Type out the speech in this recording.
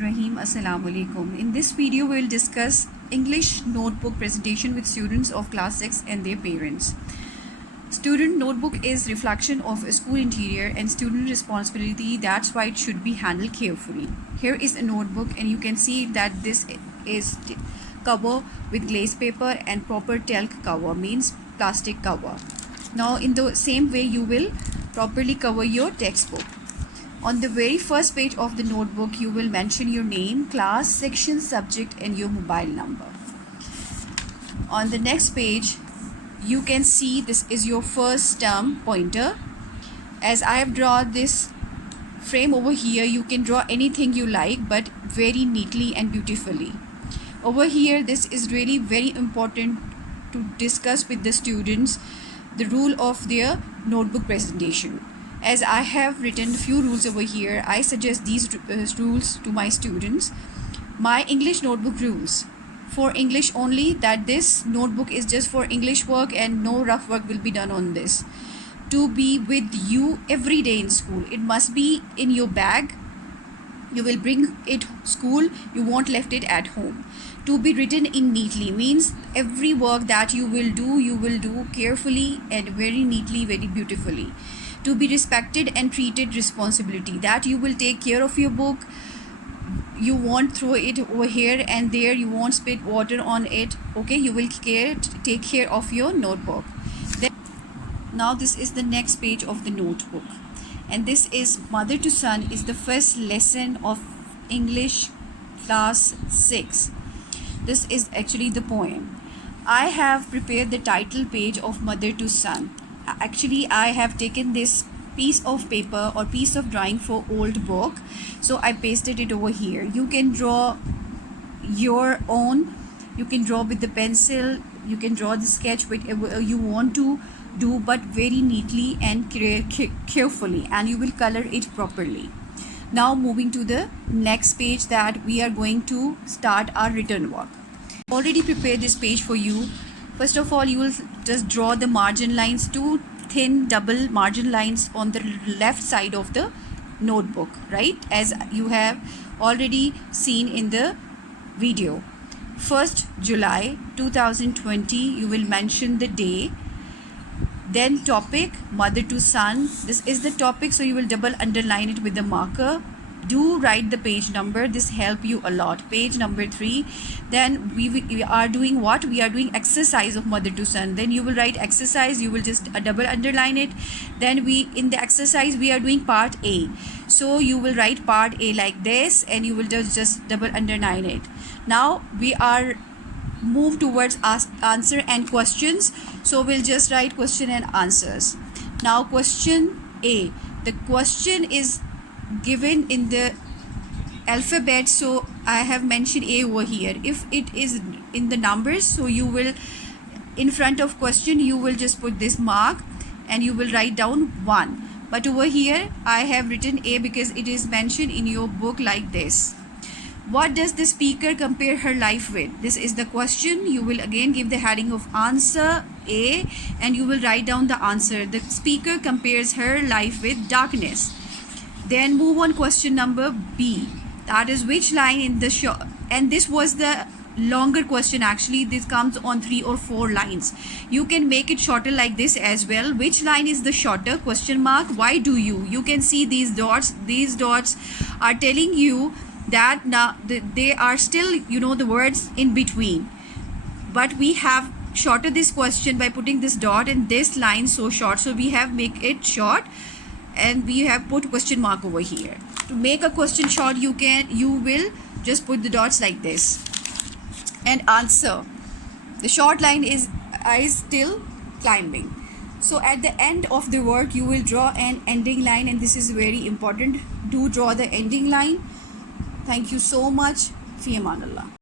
Bismillahirrahmanirrahim. Assalamu alaikum. In this video, we will discuss English notebook presentation with students of class 6 and their parents. Student notebook is reflection of a school interior and student responsibility. That's why it should be handled carefully. Here is a notebook and you can see that this is cover with glaze paper and proper talc cover, means plastic cover. Now in the same way you will properly cover your textbook. On the very first page of the notebook, you will mention your name, class, section, subject and your mobile number. On the next page, you can see this is your first term pointer. As I have drawn this frame over here, you can draw anything you like, but very neatly and beautifully. Over here, this is really very important to discuss with the students the rule of their notebook presentation. As I have written a few rules over here, I suggest these rules to my students. My English notebook rules. For English only, that this notebook is just for English work and no rough work will be done on this. To be with you every day in school. It must be in your bag. You will bring it school. You won't left it at home. To be written in neatly means every work that you will do carefully and very neatly, very beautifully. To be respected and treated responsibility, that you will take care of your book. You won't throw it over here and there, you won't spit water on it. Okay, you will take care of your notebook. Then, now this is the next page of the notebook, and this is Mother to Son is the first lesson of English class 6. This is actually the poem. I have prepared the title page of Mother to Son. Actually, I have taken this piece of paper or piece of drawing for old book, so I pasted it over here. You can draw your own. You can draw with the pencil. You can draw the sketch whatever you want to do, but very neatly and carefully, and you will color it properly. Now moving to the next page, that we are going to start our written work. Already prepared this page for you. First of all, you will just draw the margin lines, two thin double margin lines on the left side of the notebook, right? As you have already seen in the video. 1st July 2020, you will mention the day. Then topic, Mother to Son. This is the topic, so you will double underline it with the marker. Do write the page number. This help you a lot. Page number 3. Then we are doing what? We are doing exercise of Mother to Son. Then you will write exercise. You will just double underline it. Then in the exercise we are doing part A. So you will write part A like this, and you will just double underline it. Now we are move towards answer and questions. So we'll just write question and answers. Now question A. The question is given in the alphabet, so I have mentioned A over here. If it is in the numbers, so you will, in front of question, you will just put this mark and you will write down 1. But over here I have written A because it is mentioned in your book like this. What does the speaker compare her life with? This is the question. You will again give the heading of answer A and you will write down the answer. The speaker compares her life with darkness. Then move on question number B. That is which line in the show, and this was the longer question actually. This comes on 3 or 4 lines. You can make it shorter like this as well. Which line is the shorter? Question mark. Why do you? You can see these dots. These dots are telling you that now they are still, the words in between. But we have shorter this question by putting this dot and this line so short. So we have make it short. And we have put question mark over here. To make a question short, you will just put the dots like this. And answer. The short line is I still climbing. So at the end of the work, you will draw an ending line, and this is very important. Do draw the ending line. Thank you so much. Fi aman Allah.